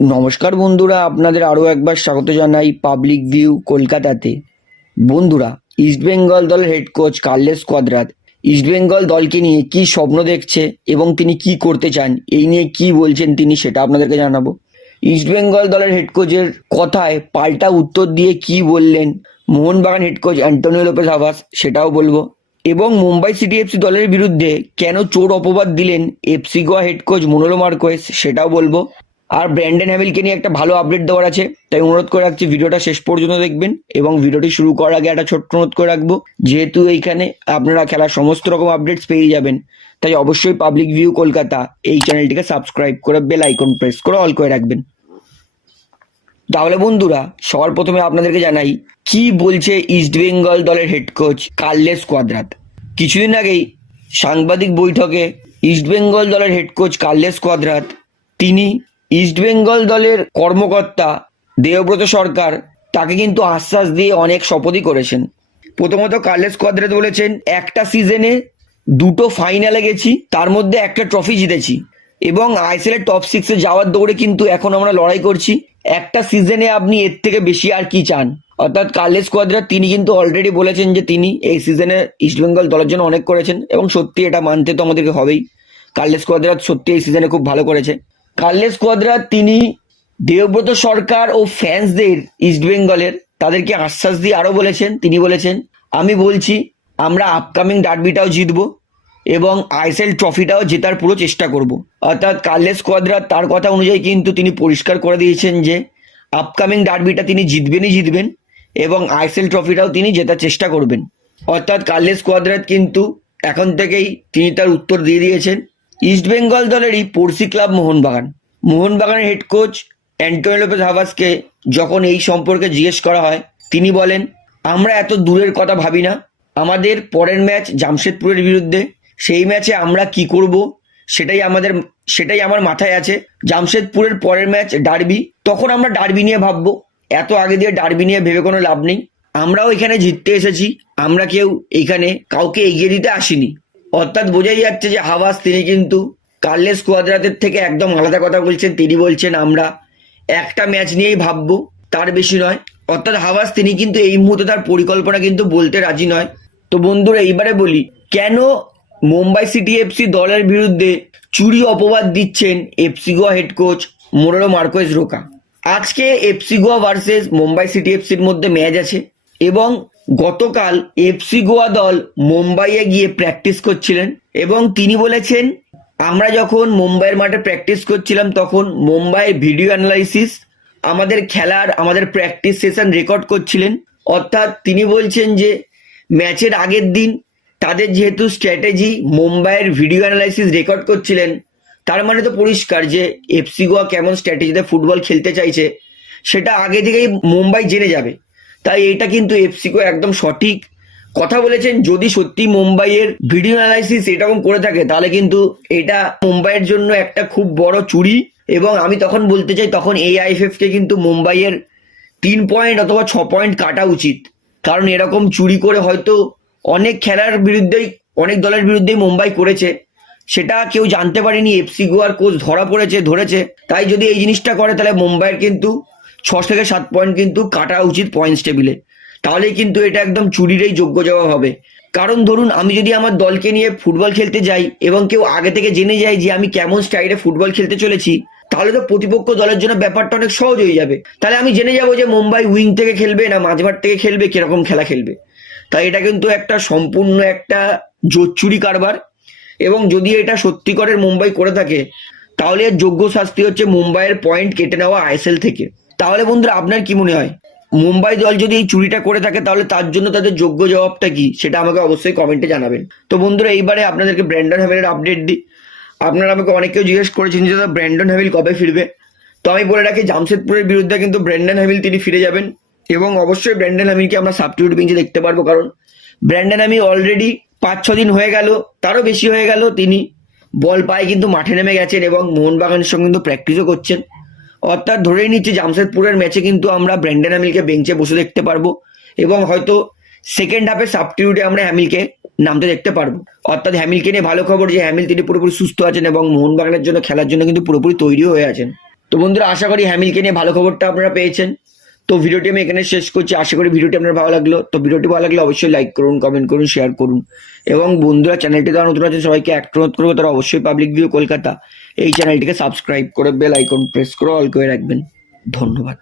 নমস্কার বন্ধুরা, আপনাদের আরও একবার স্বাগত জানাই পাবলিক ভিউ কলকাতাতে। বন্ধুরা ইস্টবেঙ্গল দলের head coach Carles Cuadrat East Bengal দলকে নিয়ে কি স্বপ্ন দেখছে এবং তিনি কি করতে চান, এই নিয়ে কি বলছেন তিনি সেটা আপনাদেরকে জানাব। ইস্টবেঙ্গল দলের হেড কোচের কথায় পাল্টা উত্তর দিয়ে কি বললেন Mohun Bagan head coach Antonio Lopez Habas সেটাও বলব। এবং মুম্বাই সিটি এফসি দলের বিরুদ্ধে কেন চোর অপবাদ দিলেন FC Goa head coach Manolo Marquez সেটাও বলব। আর ব্র্যান্ডেন হ্যামিলকে নিয়ে একটা ভালো আপডেট দেওয়ার আছে। তাই অনুরোধ করে রাখছি, ভিডিওটা শেষ পর্যন্ত দেখবেন এবং ভিডিওটি শুরু করার আগে একটা ছোট্ট অনুরোধ করে রাখব, যেহেতু এইখানে আপনারা খেলার সমস্ত রকম আপডেটস পেয়ে যাবেন, তাই অবশ্যই পাবলিক ভিউ কলকাতা এই চ্যানেলটিকে সাবস্ক্রাইব করে বেল আইকন প্রেস করে অল করে রাখবেন। তাহলে বন্ধুরা, সবার প্রথমে আপনাদেরকে জানাই, কি বলছে ইস্ট বেঙ্গল দলের হেড কোচ কার্লেস কোয়াদ্রাত কিছুদিন আগেই সাংবাদিক বৈঠকে ইস্ট বেঙ্গল দলের হেড কোচ কার্লেস কোয়াদ্রাত তিনি ইস্ট বেঙ্গল দলের কর্মকর্তা দেবব্রত সরকার তাকে কিন্তু আশ্বাস দিয়ে অনেক শপথই করেছেন। প্রথমত কার্লেস কোয়াদ্রাত বলেছেন, একটা সিজনে দুটো ফাইনালে গেছি, তার মধ্যে একটা ট্রফি জিতেছি এবং আইসিএল এর টপ সিক্সে যাওয়ার দৌড়ে কিন্তু এখন আমরা লড়াই করছি। একটা সিজনে আপনি এর থেকে বেশি আর কি চান? অর্থাৎ কার্লেস কোয়াদ্রা তিনি কিন্তু অলরেডি বলেছেন যে তিনি এই সিজনে ইস্টবেঙ্গল দলের জন্য অনেক করেছেন এবং সত্যি এটা মানতে তো আমাদেরকে হবেই। কার্লেস কোয়াদ্রা সত্যি এই সিজনে খুব ভালো করেছে। কার্লেস কোয়াদ্রা তিনি দেবব্রত সরকার ও ফ্যান্সদের ইস্টবেঙ্গলের তাদেরকে আশ্বাস দিয়ে আরও বলেছেন, তিনি বলেছেন, আমি বলছি, আমরা আপকামিং ডার্বিটাও জিতব এবং আইএসএল ট্রফিটাও জেতার পুরো চেষ্টা করব। অর্থাৎ কার্লেস কোয়াদ্রা তার কথা অনুযায়ী কিন্তু তিনি পরিষ্কার করে দিয়েছেন যে আপকামিং ডার্বিটা তিনি জিতবেনই জিতবেন এবং আইএসএল ট্রফিটাও তিনি জেতার চেষ্টা করবেন। অর্থাৎ কার্লেস কোয়াদ্রাত কিন্তু এখন থেকেই তিনি তার উত্তর দিয়ে দিয়েছেন। ইস্টবেঙ্গল দলেরই পড়শি ক্লাব মোহনবাগান। মোহনবাগানের হেড কোচ অ্যান্টোনি লোপেজ হাভাসকে যখন এই সম্পর্কে জিজ্ঞেস করা হয়, তিনি বলেন, আমরা এত দূরের কথা ভাবি না। আমাদের পরের ম্যাচ জামশেদপুরের বিরুদ্ধে। সেই ম্যাচে আমরা কি করব? সেটাই আমাদের, সেটাই আমার মাথায় আছে। জামশেদপুরের পরের ম্যাচ ডার্বি তখন আমরা ডার্বি নিয়ে ভাববো। এত আগে দিয়ে ডার্বি নিয়ে ভেবে কোনো লাভ নেই। আমরাও এখানে জিততে এসেছি। আমরা কেউ এখানে কাউকে এগিয়ে দিতে আসিনি। অর্থাৎ বোঝাই যাচ্ছে যে হাওয়াস তিনি কিন্তু কার্লেস কোয়াদ্রাতের থেকে একদম আলাদা কথা বলছেন, তিনি বলছেন আমরা একটা ম্যাচ নিয়েই ভাববো, তার বেশি নয়। অর্থাৎ হাওয়াস তিনি কিন্তু এই মুহূর্তে তার পরিকল্পনা কিন্তু বলতে রাজি নয়। তো বন্ধুরা, এইবারে বলি, কেন মুম্বাই সিটি এফসি দলের বিরুদ্ধে চুরি অপবাদ দিচ্ছেন এফসি গোয়া হেড কোচ মোরেরো মার্কোয়েস রোকা? আজকে FC Goa versus Mumbai city এফসির মধ্যে ম্যাচ আছে। এবং গতকাল এফসি গোয়া দল মুম্বাইয়ে গিয়ে প্র্যাকটিস করছিলেন এবং তিনি বলেছেন, আমরা যখন মুম্বাইয়ের মাঠে প্র্যাকটিস করছিলাম তখন মুম্বাইয়ের ভিডিও অ্যানালাইসিস আমাদের খেলার, আমাদের প্র্যাকটিস সেশন রেকর্ড করছিলেন। অর্থাৎ তিনি বলছেন যে, ম্যাচের আগের দিন তাদের যেহেতু স্ট্র্যাটেজি মুম্বাইয়ের ভিডিও অ্যানালাইসিস রেকর্ড করছিলেন, তার মানে তো পরিষ্কার যে এফসি গোয়া কেমন স্ট্র্যাটেজিতে ফুটবল খেলতে চাইছে, সেটা আগে থেকেই মুম্বাই জেনে যাবে। তাই এটা কিন্তু এফসি গোয়া একদম সঠিক। কথা বলেছেন, যদি সত্যি মুম্বাইয়ের ভিডিও অ্যানালাইসিস এরকম করে থাকে, তাহলে কিন্তু এটা মুম্বাইয়ের জন্য একটা খুব বড় চুরি। এবং আমি তখন বলতে চাই, তখন এই আইএফএফকে কিন্তু মুম্বাইয়ের তিন পয়েন্ট অথবা ছ পয়েন্ট কাটা উচিত। কারণ এরকম চুরি করে হয়তো অনেক খেলার বিরুদ্ধেই, অনেক দলের বিরুদ্ধেই মুম্বাই করেছে। সেটা কেউ জানতে পারেনি এফসি গোয়ার কোচ ধরা পড়েছে, ধরেছে। তাই যদি এই জিনিসটা করে, তাহলে মুম্বাইয়ের কিন্তু ছ থেকে সাত পয়েন্ট কিন্তু কাটা উচিত পয়েন্টস টেবিলে তাহলে কিন্তু এটা একদম চুরিরই যোগ্য জবাব হবে। কারণ ধরুন, আমি যদি আমার দলকে নিয়ে ফুটবল খেলতে যাই এবং কেউ আগে থেকে জেনে যায় যে আমি কেমন স্টাইলে ফুটবল খেলতে চলেছি, তাহলে তো প্রতিপক্ষ দলের জন্য ব্যাপারটা অনেক সহজ হয়ে যাবে। তাহলে আমি জেনে যাব যে মুম্বাই উইং থেকে খেলবে না মাঝমাঠ থেকে খেলবে, কীরকম খেলা খেলবে। তাই এটা কিন্তু একটা সম্পূর্ণ একটা জোচ্চুরি কারবার। এবং যদি এটা সত্যিকারের মুম্বাই করে থাকে, তাহলে যোগ্য শাস্তি হচ্ছে মুম্বাইয়ের পয়েন্ট কেটে নেওয়া আইএসএল থেকে। তাহলে বন্ধুরা আপনার কি মনে হয়? মুম্বাই দল যদি এই চুরিটা করে থাকে, তাহলে তার জন্য তাদের যোগ্য জবাবটা কি? সেটা আমাকে অবশ্যই কমেন্টে জানাবেন। তো বন্ধুরা, এইবারে আপনাদেরকে ব্র্যান্ডন হ্যাভেলের আপডেট দিই আপনারা আমাকে অনেক কেউ জিজ্ঞেস করেছেন যে ব্র্যান্ডন হ্যামিল কবে ফিরবে? তো আমি বলে রাখি জামশেদপুরের বিরুদ্ধে কিন্তু ব্র্যান্ডন হ্যামিল তিনি ফিরে যাবেন এবং অবশ্যই ব্র্যান্ডন হ্যামিলকে আমরা সাবস্টিটিউট বেঞ্চে দেখতে পারব কারণ ব্র্যান্ডন হ্যামিল অলরেডি পাঁচ ছ দিন হয়ে গেল, তারও বেশি হয়ে গেল। তিনি বল পায়ে কিন্তু মাঠে নেমে গেছেন এবং মোহনবাগানের সঙ্গে কিন্তু প্র্যাকটিসও করছেন। অর্থাৎ ধরেই নিচ্ছি জামশেদপুরের ম্যাচে কিন্তু আমরা ব্র্যান্ডেন হ্যামিলকে বেঞ্চে বসে দেখতে পারব এবং হয়তো সেকেন্ড হাফে সাবস্টিটিউটে আমরা হ্যামিলকে নামতে দেখতে পারব। অর্থাৎ হ্যামিলকে নিয়ে ভালো খবর যে হ্যামিল তিনি পুরোপুরি সুস্থ আছেন এবং মোহনবাগানের জন্য খেলার জন্য কিন্তু পুরোপুরি তৈরি হয়ে আছেন। তো বন্ধুরা, আশা করি হ্যামিলকে নিয়ে ভালো খবরটা আপনারা পেয়েছেন। তো ভিডিওটি আমি এখানে শেষ করছি। আশা করি ভিডিওটি আপনার ভালো লাগল। তো ভিডিওটি ভালো লাগলে অবশ্যই লাইক করুন কমেন্ট করুন শেয়ার করুন। এবং বন্ধুরা চ্যানেলটি যারা নতুন আছে সবাইকে এক অনুরোধ করব, তারা অবশ্যই পাবলিক ভিউ কলকাতা এই চ্যানেলটিকে সাবস্ক্রাইব করে বেল আইকন প্রেস করে অল করে রাখবেন। ধন্যবাদ।